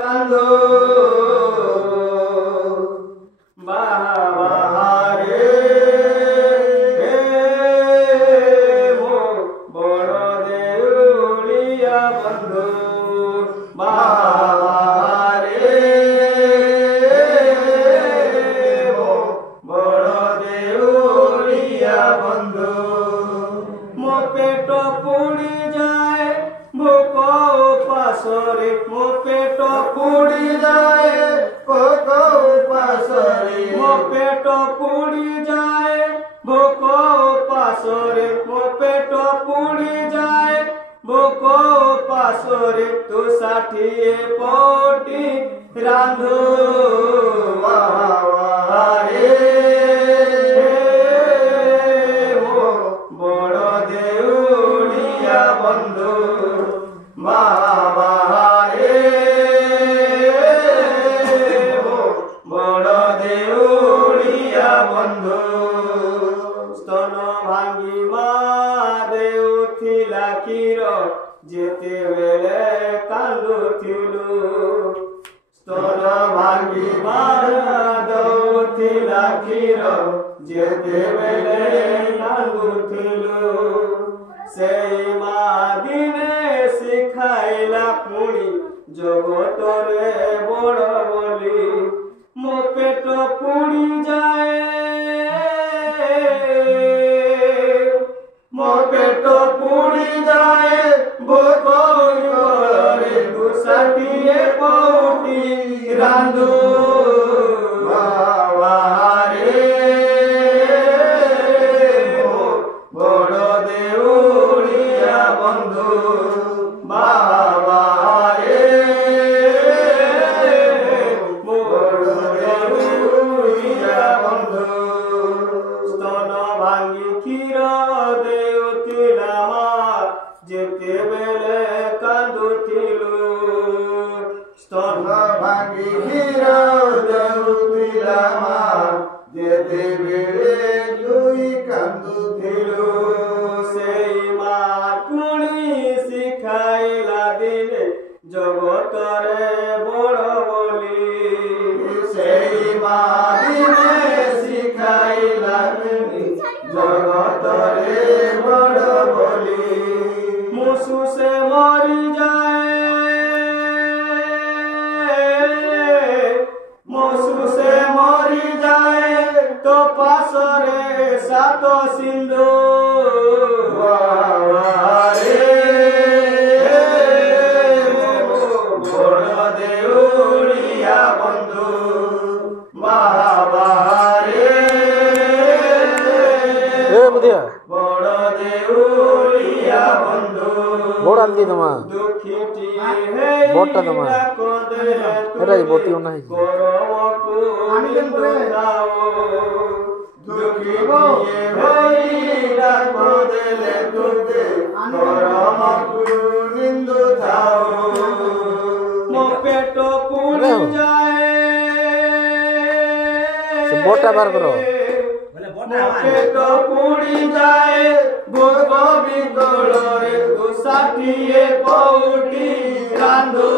কান্দো বাহারে মো বড় দেউলিয়া বন্ধু বাহারে মো বড় দেউলিয়া বন্ধু মো পেট পুড়ি যায় ভোক উপাসরে মো পেট পুড়ি যায় ভোক উপাসরে মো পেট পুড়ি যায় ভোক উপাসরে মো পেট পুড়ি যায় ভোক উপাসরে তু 60 পটি রান্ধু বাহারে মো বড় দেউলিয়া বন্ধু বাহারে বড় দেউলিয়া বন্ধু স্তন ভাঙ্গি মা দেউথিলা ক্ষীর যেতেবেলে কান্দুথিলু স্তন ভাঙ্গি মা দেউথিলা ক্ষীর যেতেবেলে কান্দুথিলু সেই মা দিনে শিখাইলা পুଣି জগতরে বড় বলি মো পেট পুড়ি যায় মো পেট পুড়ি যায় ভোক করে 60 পটি রান্ধু বাহারে বড় দেউলিয়া বন্ধু বাহারে বড় দেউলিয়া বন্ধু স্তন ভাঙ্গি ক্ষীর দেউথিলা মা যেতেবেলে কান্দুথিলু স্তন ভাঙ্গি ক্ষীর দেউথিলা মা যেতেবেলে তুই কান্দুথিলু সেই মা পুଣି শিখাইলা দিনে জগতরে বড় বলি সেই মা দিনে শিখাইলা দিনে জগতরে বড় বলি মুসু সে মরি যায় মুসু সে মরি যায় তো পাশরে 7 সিন্ধু বাহারে বড় দেউলিয়া বন্ধু বাহারে বড় দেউলিয়া বন্ধু বড় আনলি তোমা দুঃখিটি বড়টা তোমা এটাই বতি না করমকু নিন্দু দাও দুঃখিটি হইলা কোদেলে তুতে করমকু নিন্দু দাও মো পেট পুড়ি যায় বড়টা বার করো পেট পুড়ি যায় ভোগ বিকଳରେ 60 পটি রান্ধু